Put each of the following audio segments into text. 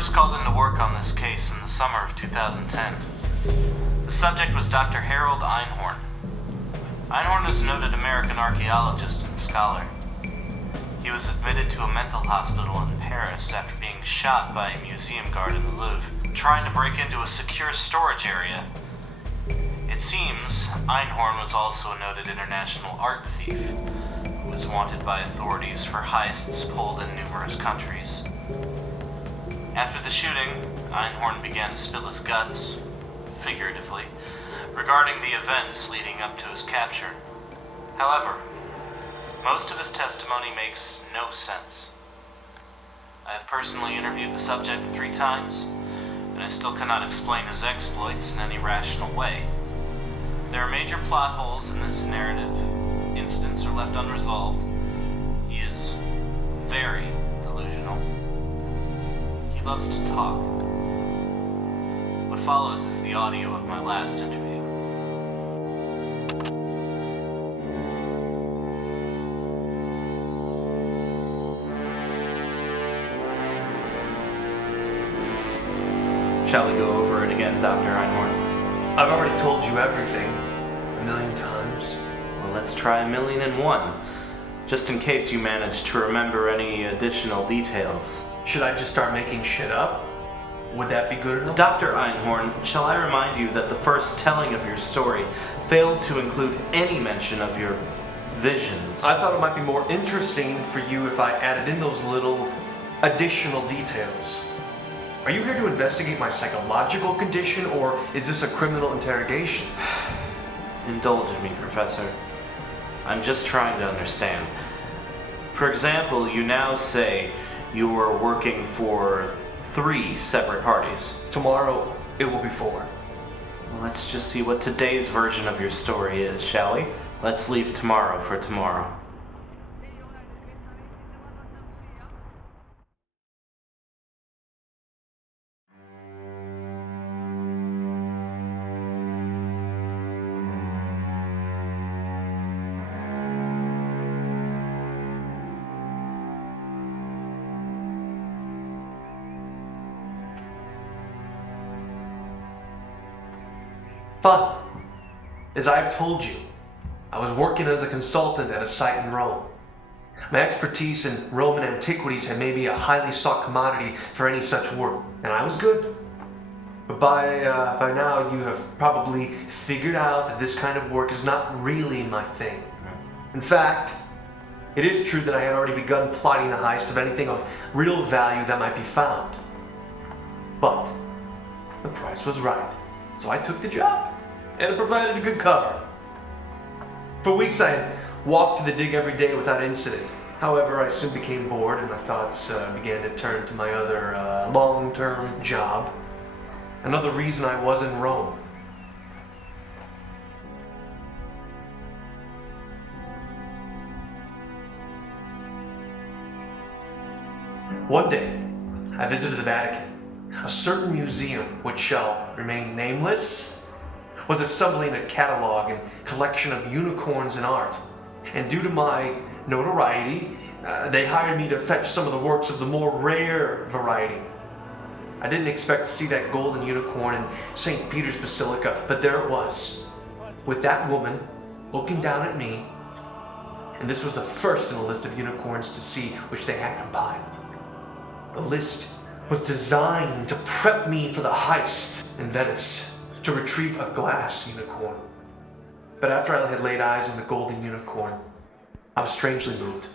first called in to work on this case in the summer of 2010. The subject was Dr. Harold Einhorn. Einhorn is a noted American archaeologist and scholar. He was admitted to a mental hospital in Paris after being shot by a museum guard in the Louvre, trying to break into a secure storage area. It seems Einhorn was also a noted international art thief who was wanted by authorities for heists pulled in numerous countries. After the shooting, Einhorn began to spill his guts, figuratively, regarding the events leading up to his capture. However, most of his testimony makes no sense. I have personally interviewed the subject 3 times, but I still cannot explain his exploits in any rational way. There are major plot holes in this narrative. Incidents are left unresolved. He is very delusional. He loves to talk. What follows is the audio of my last interview. Shall we go over it again, Dr. Einhorn? I've already told you everything 1,000,000 times. Well, let's try 1,000,001, just in case you manage to remember any additional details. Should I just start making shit up? Would that be good enough? Dr. Einhorn, shall I remind you that the first telling of your story failed to include any mention of your visions? I thought it might be more interesting for you if I added in those little additional details. Are you here to investigate my psychological condition, or is this a criminal interrogation? Indulge me, Professor. I'm just trying to understand. For example, you now say you were working for 3 separate parties. Tomorrow, it will be 4. Let's just see what today's version of your story is, shall we? Let's leave tomorrow for tomorrow. But, as I've told you, I was working as a consultant at a site in Rome. My expertise in Roman antiquities had made me a highly sought commodity for any such work, and I was good. But by now you have probably figured out that this kind of work is not really my thing. In fact, it is true that I had already begun plotting the heist of anything of real value that might be found. But the price was right. So I took the job, and it provided a good cover. For weeks I had walked to the dig every day without incident. However, I soon became bored and my thoughts began to turn to my other long-term job. Another reason I was in Rome. One day, I visited the Vatican. A certain museum, which shall remain nameless, was assembling a catalog and collection of unicorns in art. And due to my notoriety, they hired me to fetch some of the works of the more rare variety. I didn't expect to see that golden unicorn in St. Peter's Basilica, but there it was, with that woman looking down at me, and this was the first in a list of unicorns to see which they had compiled. The list was designed to prep me for the heist in Venice, to retrieve a glass unicorn. But after I had laid eyes on the golden unicorn, I was strangely moved.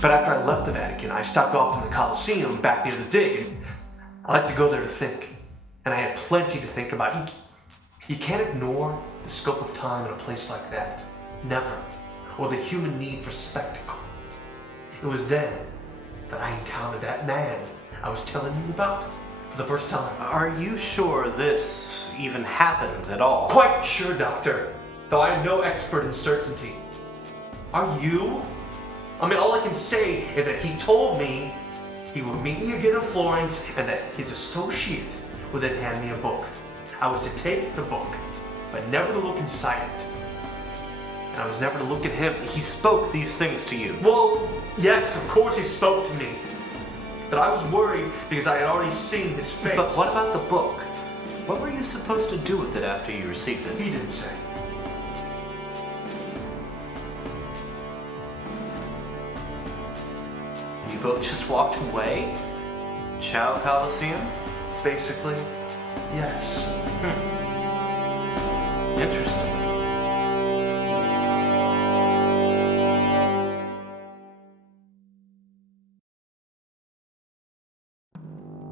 But after I left the Vatican, I stopped off in the Colosseum back near the dig, and I like to go there to think. And I had plenty to think about. You can't ignore the scope of time in a place like that. Never. Or the human need for spectacle. It was then that I encountered that man I was telling you about for the first time. Are you sure this even happened at all? Quite sure, Doctor. Though I am no expert in certainty. Are you? I mean, all I can say is that he told me he would meet me again in Florence and that his associate would then hand me a book. I was to take the book, but never to look inside it. And I was never to look at him. He spoke these things to you. Well, yes, of course he spoke to me. But I was worried because I had already seen his face. But what about the book? What were you supposed to do with it after you received it? He didn't say. You both just walked away? Ciao, Coliseum? Basically, yes. Interesting.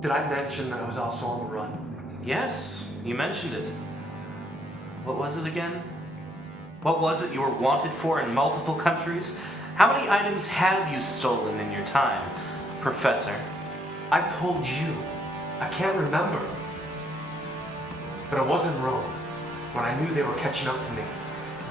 Did I mention that I was also on the run? Yes, you mentioned it. What was it again? What was it you were wanted for in multiple countries? How many items have you stolen in your time, Professor? I told you. I can't remember. But I was in Rome when I knew they were catching up to me.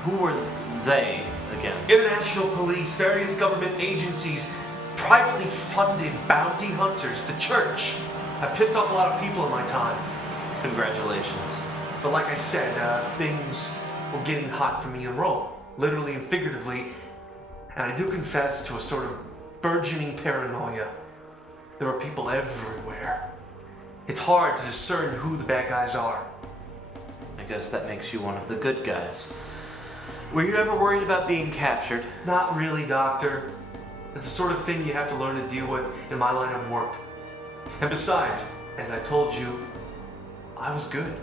Who were they again? International police, various government agencies, privately funded bounty hunters, the church. I pissed off a lot of people in my time. Congratulations. But like I said, things were getting hot for me in Rome, literally and figuratively, and I do confess to a sort of burgeoning paranoia. There are people everywhere. It's hard to discern who the bad guys are. I guess that makes you one of the good guys. Were you ever worried about being captured? Not really, Doctor. It's the sort of thing you have to learn to deal with in my line of work. And besides, as I told you, I was good.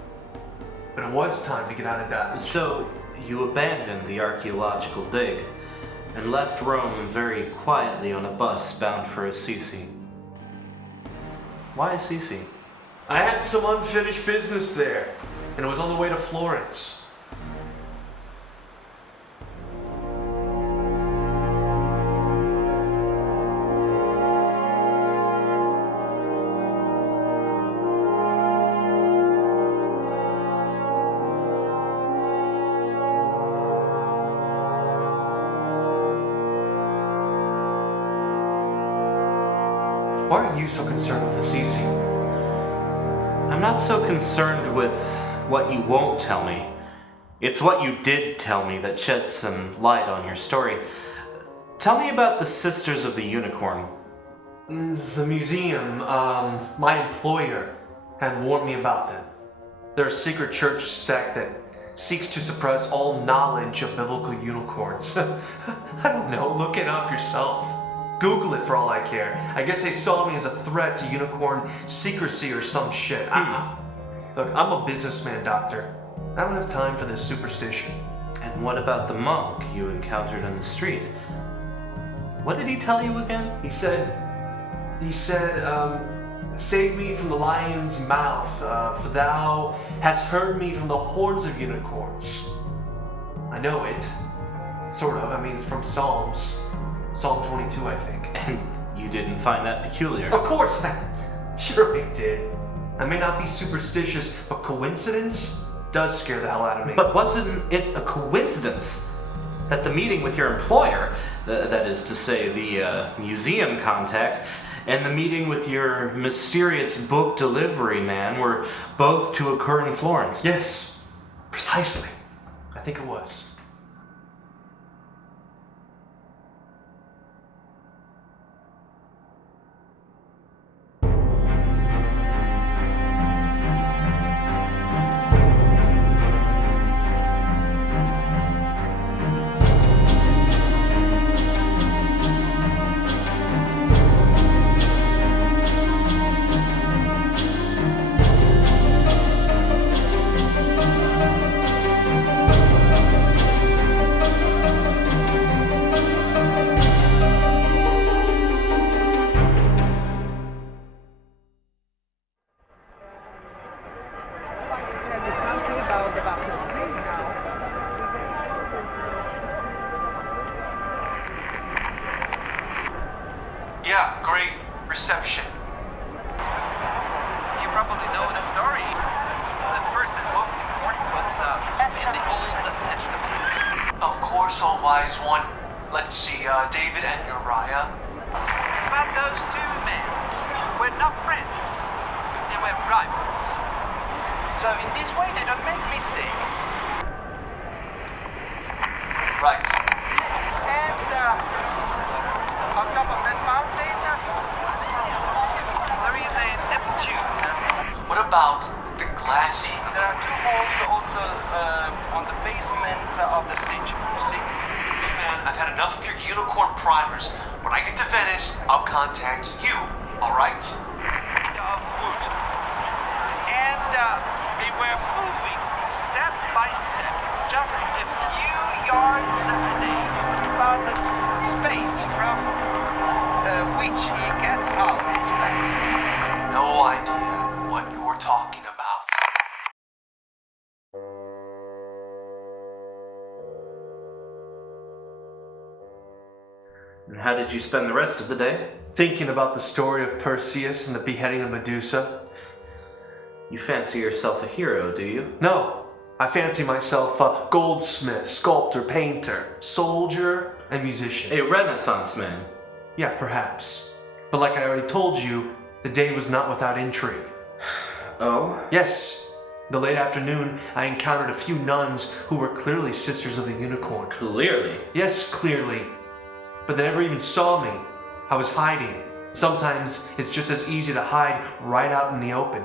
But it was time to get out of Dodge. So, you abandoned the archaeological dig and left Rome very quietly on a bus bound for Assisi. Why Assisi? I had some unfinished business there, and it was on the way to Florence. Why are you so concerned with Assisi? I'm not so concerned with what you won't tell me. It's what you did tell me that sheds some light on your story. Tell me about the Sisters of the Unicorn. The museum, my employer had warned me about them. They're a secret church sect that seeks to suppress all knowledge of biblical unicorns. I don't know, look it up yourself. Google it for all I care. I guess they saw me as a threat to unicorn secrecy or some shit. Look, I'm a businessman, Doctor. I don't have time for this superstition. And what about the monk you encountered on the street? What did he tell you again? He said, save me from the lion's mouth, for thou hast heard me from the horns of unicorns. I know it. Sort of. I mean, it's from Psalms. Psalm 22, I think. And you didn't find that peculiar? Of course, sure I did. I may not be superstitious, but coincidence does scare the hell out of me. But wasn't it a coincidence that the meeting with your employer, that is to say the museum contact, and the meeting with your mysterious book delivery man were both to occur in Florence? Yes, precisely. I think it was. Yeah, great reception. You probably know the story. The first and most important was in the Old Testament. Of course, all wise one. Let's see, David and Uriah. But those two men were not friends. They were rivals. So in this way, they don't make mistakes. Right. And on top of that mountain, there is a Neptune. What about the glassy? There are two holes also on the basement of the stage, you see? Hey man, I've had enough of your unicorn primers. When I get to Venice, I'll contact you, alright? Of wood. And we were moving step by step, just a few yards a day. About the space from which he gets out his plant. No idea what you're talking about. And how did you spend the rest of the day? Thinking about the story of Perseus and the beheading of Medusa. You fancy yourself a hero, do you? No, I fancy myself a goldsmith, sculptor, painter, soldier, and musician. A Renaissance man. Yeah, perhaps. But like I already told you, the day was not without intrigue. Oh? Yes, the late afternoon I encountered a few nuns who were clearly sisters of the unicorn. Clearly. Yes, clearly. But they never even saw me. I was hiding. Sometimes it's just as easy to hide right out in the open.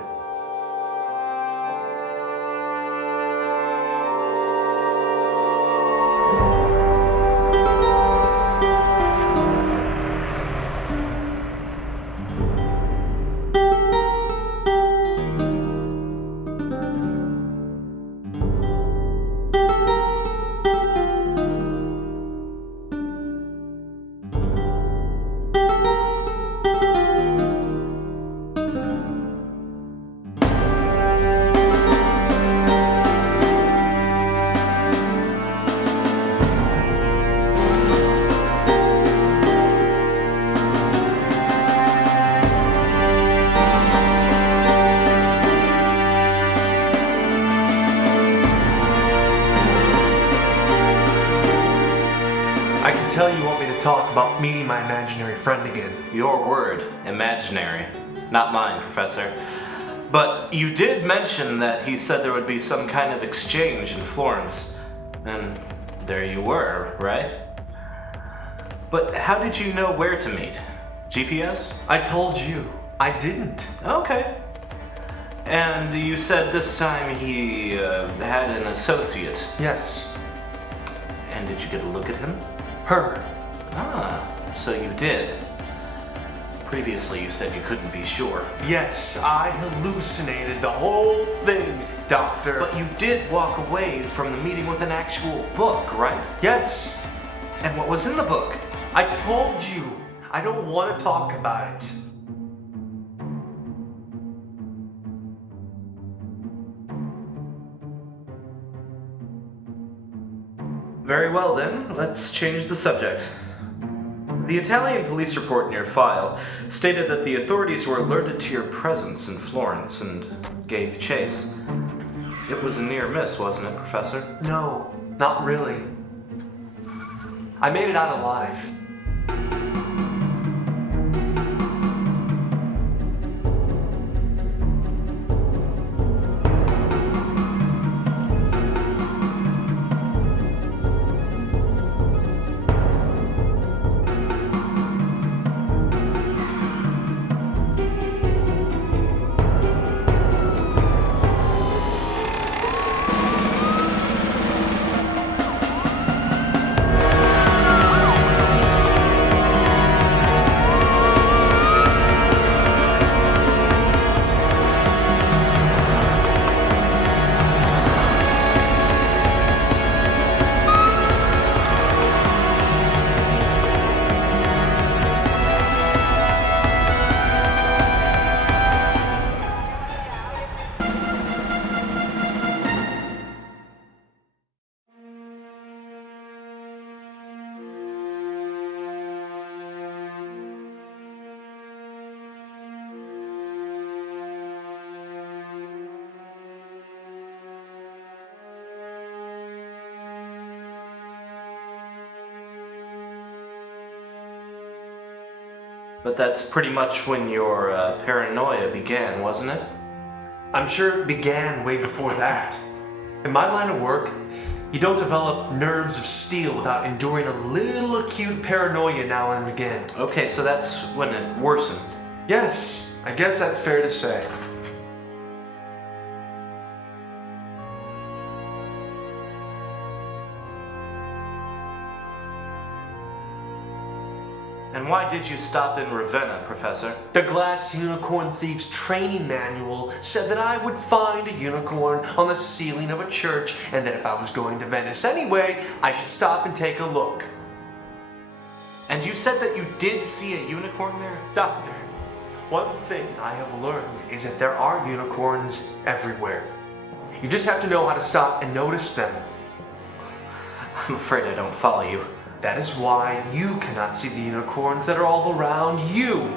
I can tell you want me to talk about meeting my imaginary friend again. Your word, imaginary. Not mine, Professor. But you did mention that he said there would be some kind of exchange in Florence. And there you were, right? But how did you know where to meet? GPS? I told you, I didn't. Okay. And you said this time he had an associate. Yes, And did you get a look at him? her. Ah, so you did. Previously you said you couldn't be sure. Yes, I hallucinated the whole thing, Doctor. But you did walk away from the meeting with an actual book, right? Yes, And what was in the book? I told you, I don't want to talk about it. Very well then, let's change the subject. The Italian police report in your file stated that the authorities were alerted to your presence in Florence and gave chase. It was a near miss, wasn't it, Professor? No, not really. I made it out alive. But that's pretty much when your paranoia began, wasn't it? I'm sure it began way before that. In my line of work, you don't develop nerves of steel without enduring a little acute paranoia now and again. Okay, so that's when it worsened. Yes, I guess that's fair to say. And why did you stop in Ravenna, Professor? The Glass Unicorn Thieves training manual said that I would find a unicorn on the ceiling of a church, and that if I was going to Venice anyway, I should stop and take a look. And you said that you did see a unicorn there? Doctor, one thing I have learned is that there are unicorns everywhere. You just have to know how to stop and notice them. I'm afraid I don't follow you. That is why you cannot see the unicorns that are all around you.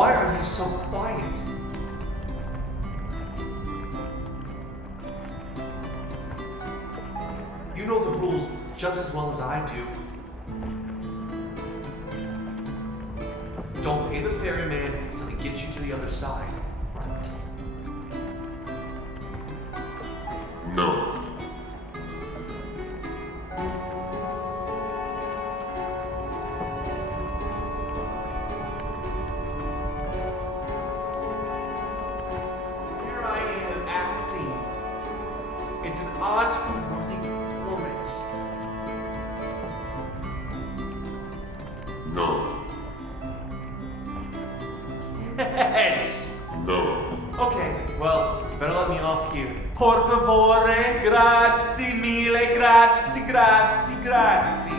Why are you so quiet? You know the rules just as well as I do. Don't pay the ferryman until he gets you to the other side. Right? No. Here I am acting. It's an Oscar-worthy performance. No. Yes! No. Okay, well, you better let me off here. Por favore, grazie mille, grazie, grazie, grazie.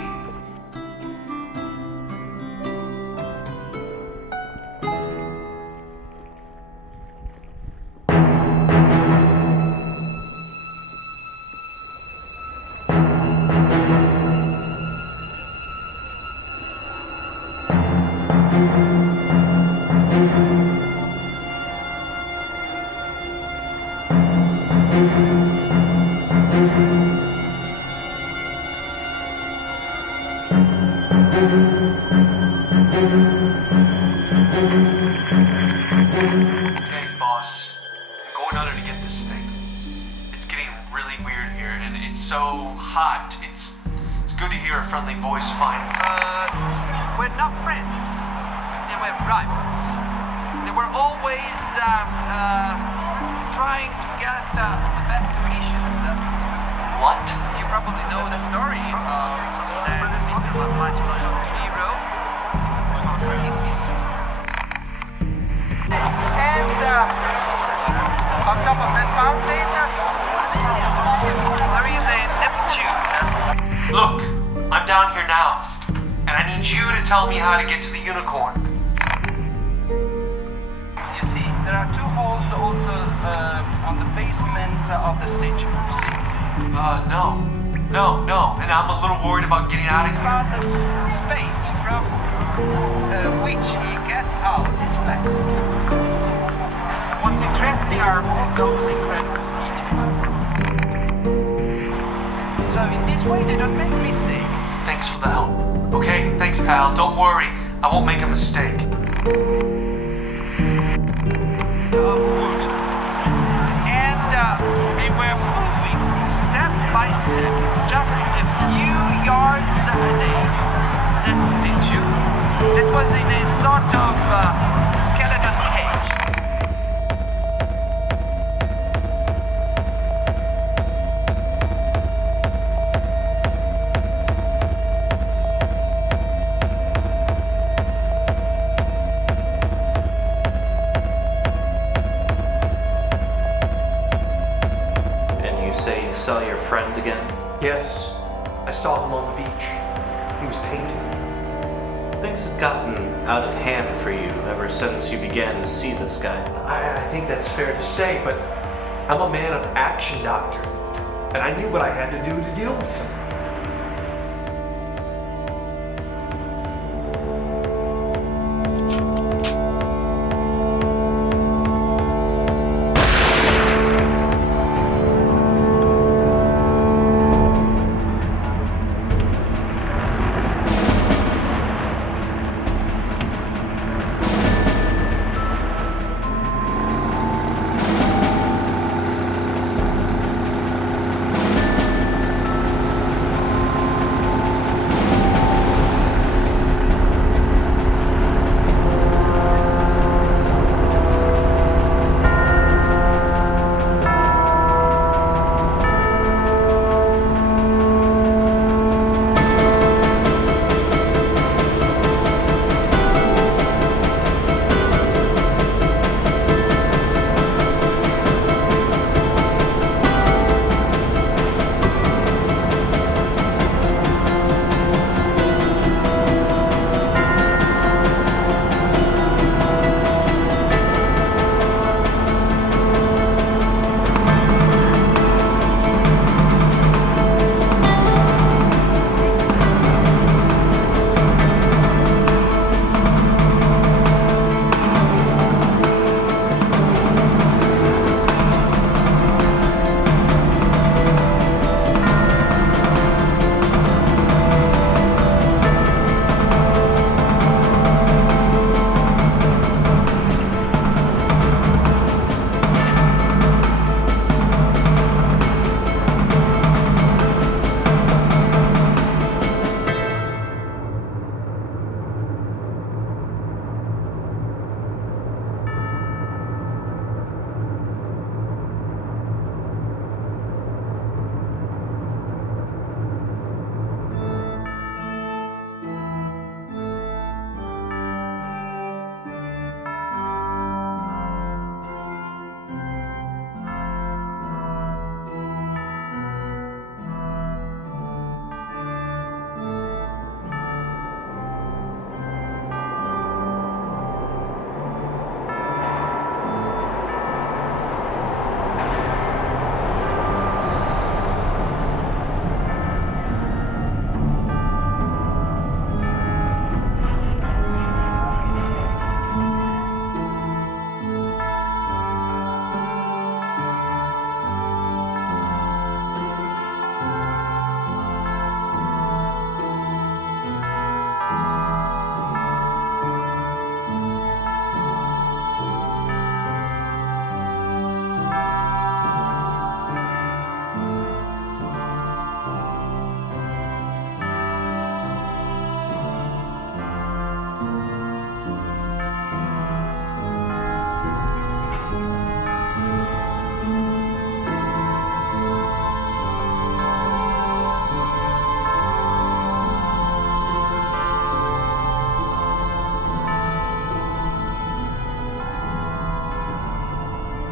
Okay, boss. I'm going under to get this thing. It's getting really weird here, and it's so hot. It's good to hear a friendly voice finally. We're not friends. They were rivals. They were always trying to get the best conditions. What? You probably know the story of that mythological hero from Greece. And on top of that mountain, there is a Neptune. Look, I'm down here now, and I need you to tell me how to get to the unicorn. You see, there are two holes also on the basement of the stage. You see? No, and I'm a little worried about getting out of here. But the space from which he gets out is flat. What's interesting are all those incredible details. So in this way they don't make mistakes. Thanks for the help. Okay, thanks, pal. Don't worry, I won't make a mistake. Of wood. And they were moving step by step, just a few yards a day. That statue, that was in a sort of skeleton cage. And you say you saw your friend again? Yes, I saw him on the beach. He was painting. Things have gotten out of hand for you ever since you began to see this guy. I think that's fair to say, but I'm a man of action, Doctor. And I knew what I had to do to deal with him.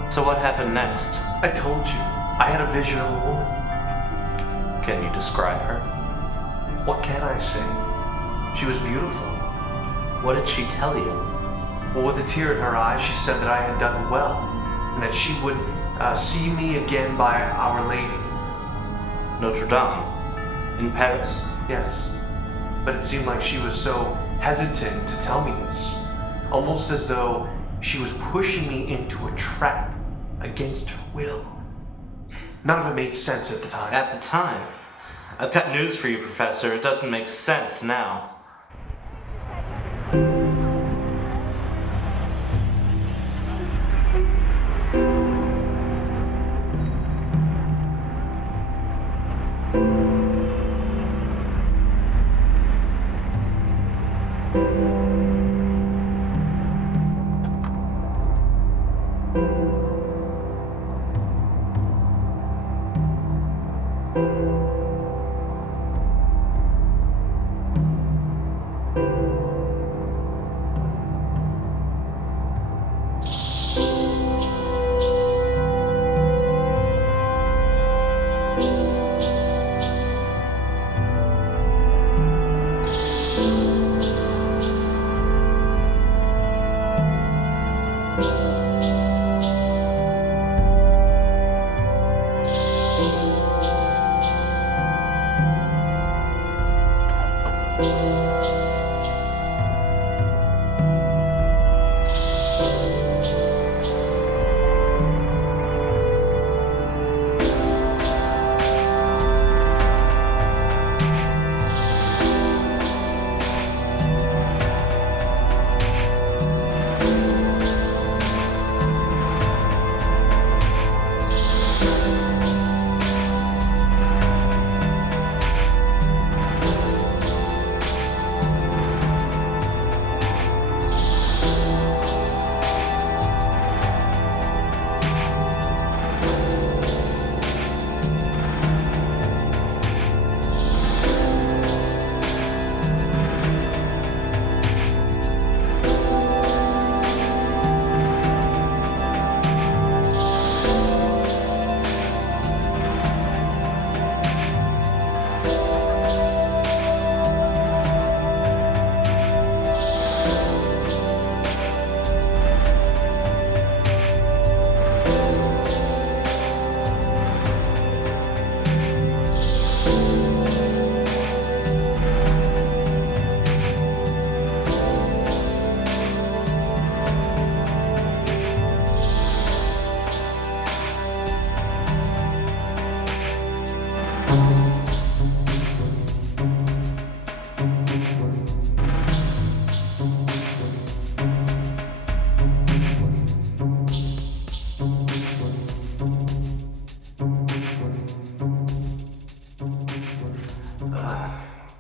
So what happened next? I told you, I had a vision of a woman. Can you describe her? What can I say? She was beautiful. What did she tell you? Well, with a tear in her eye, she said that I had done well, and that she would see me again by Our Lady. Notre Dame? In Paris? Yes, but it seemed like she was so hesitant to tell me this, almost as though she was pushing me into a trap against her will. None of it made sense at the time. At the time? I've got news for you, Professor. It doesn't make sense now.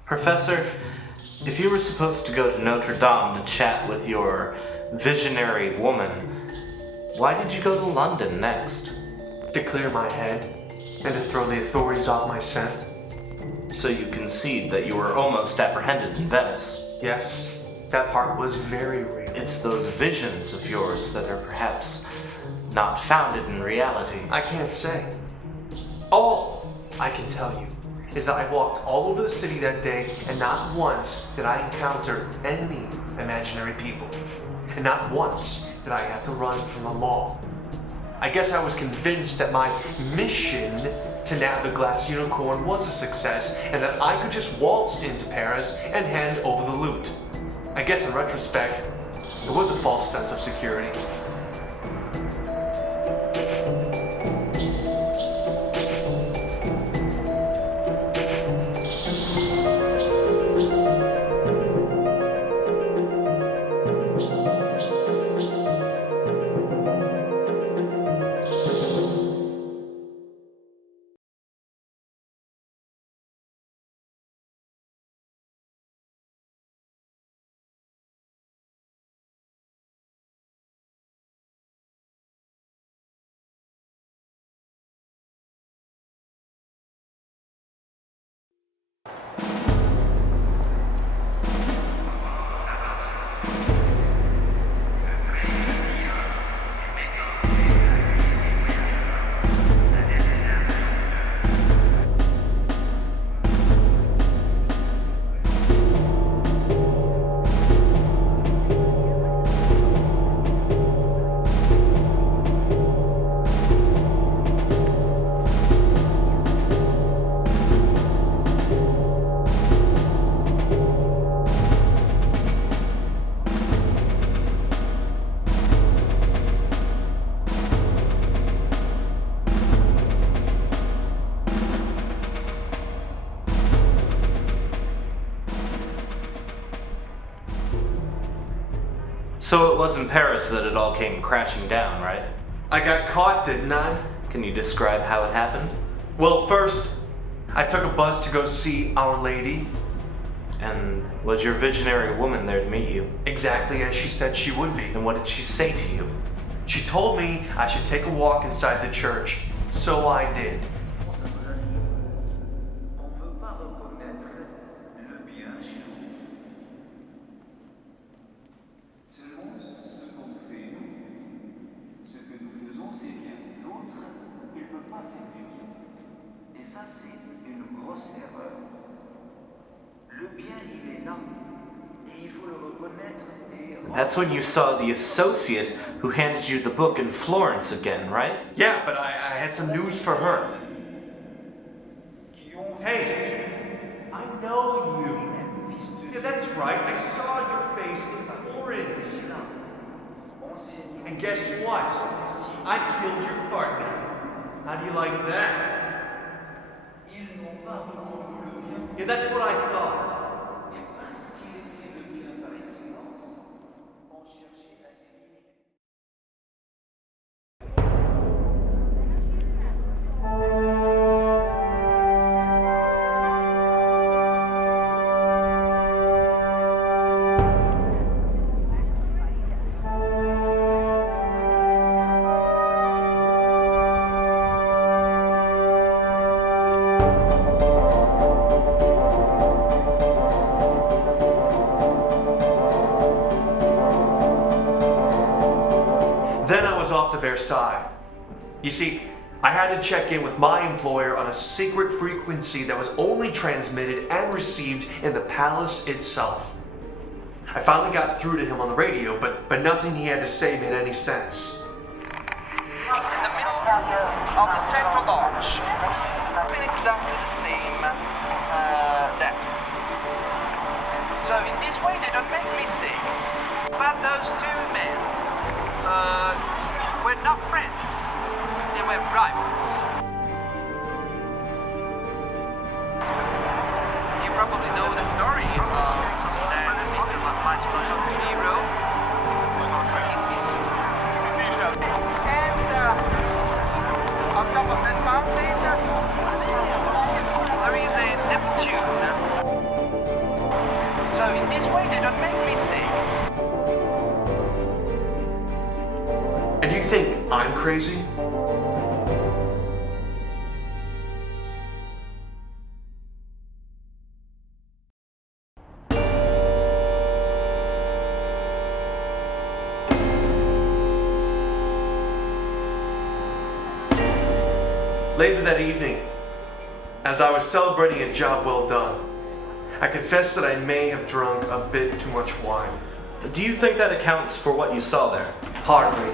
Professor, if you were supposed to go to Notre Dame to chat with your visionary woman, why did you go to London next? To clear my head and to throw the authorities off my scent. So you concede that you were almost apprehended in Venice. Yes, that part was very real. It's those visions of yours that are perhaps not founded in reality. I can't say. All I can tell you is that I walked all over the city that day, and not once did I encounter any imaginary people. And not once did I have to run from the law. I guess I was convinced that my mission to nab the glass unicorn was a success, and that I could just waltz into Paris and hand over the loot. I guess in retrospect, it was a false sense of security. So it was in Paris that it all came crashing down, right? I got caught, didn't I? Can you describe how it happened? Well, first, I took a bus to go see Our Lady. And was your visionary woman there to meet you? Exactly as she said she would be. And what did she say to you? She told me I should take a walk inside the church, so I did. That's when you saw the associate who handed you the book in Florence again, right? Yeah, but I had some news for her. Hey, I know you. Yeah, that's right. I saw your face in Florence. And guess what? I killed your partner. How do you like that? Yeah, that's what I thought. Then I was off to Versailles. You see, I had to check in with my employer on a secret frequency that was only transmitted and received in the palace itself. I finally got through to him on the radio, but nothing he had to say made any sense. In the middle of the central arch, with exactly the same depth. So in this way they don't make mistakes. But those two men were not friends, they were rivals. You probably know the story of that mythological hero. And on top of that mountain, there is a Neptune. So in this way they don't make mistakes. And you think I'm crazy? Later that evening, as I was celebrating a job well done, I confess that I may have drunk a bit too much wine. Do you think that accounts for what you saw there? Hardly.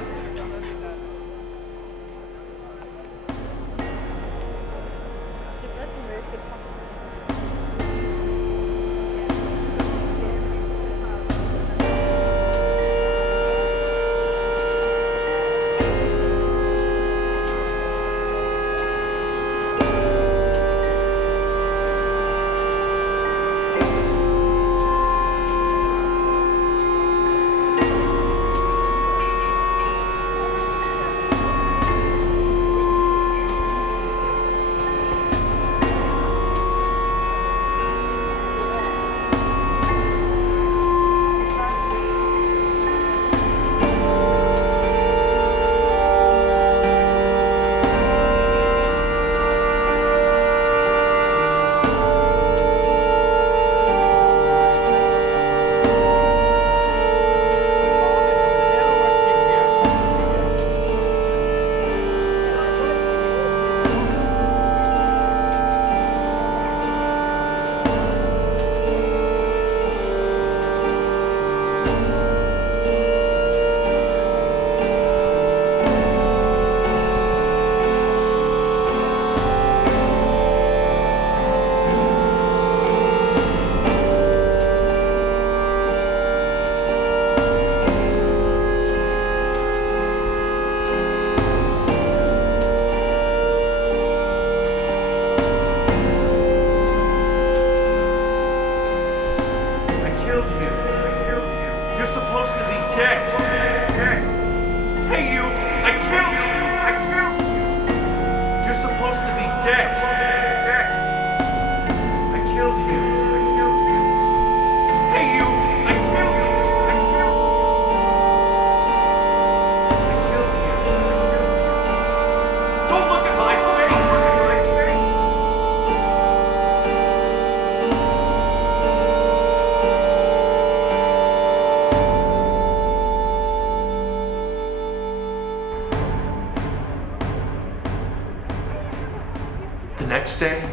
next day,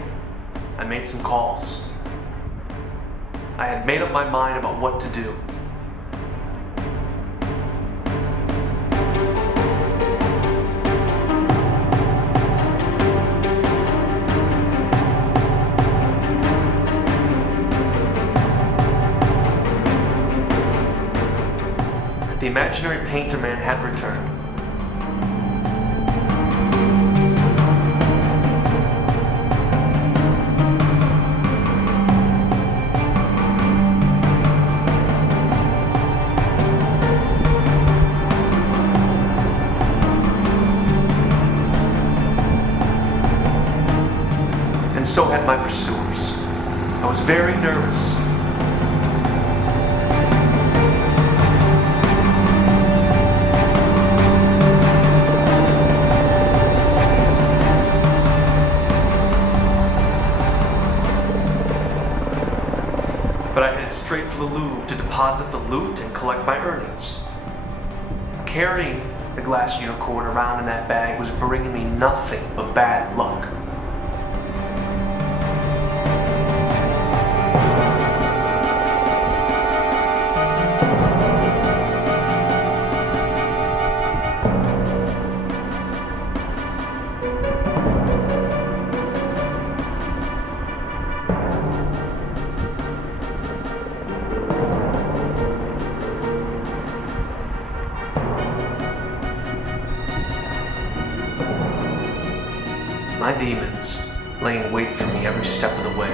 I made some calls. I had made up my mind about what to do. The imaginary painter man had returned. And so had my pursuers. I was very nervous. But I headed straight for the Louvre to deposit the loot and collect my earnings. Carrying the glass unicorn around in that bag was bringing me nothing but bad luck. My demons lay in wait for me every step of the way.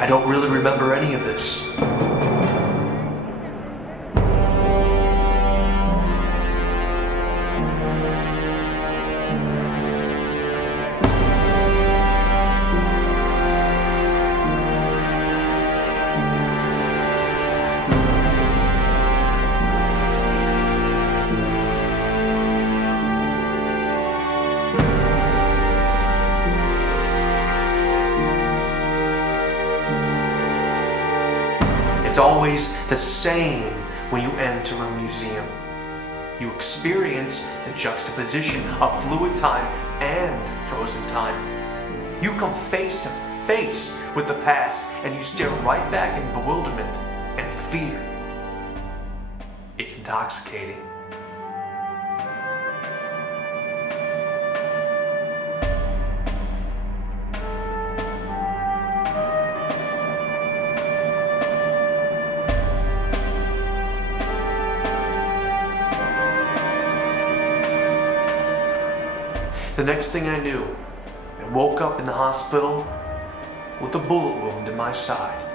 I don't really remember any of this. It's always the same when you enter a museum. You experience the juxtaposition of fluid time and frozen time. You come face to face with the past and you stare right back in bewilderment and fear. It's intoxicating. The next thing I knew, I woke up in the hospital with a bullet wound in my side.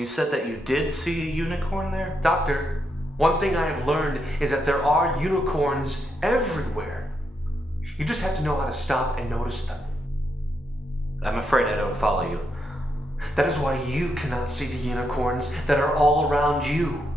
you said that you did see a unicorn there? Doctor, one thing I have learned is that there are unicorns everywhere. You just have to know how to stop and notice them. I'm afraid I don't follow you. That is why you cannot see the unicorns that are all around you.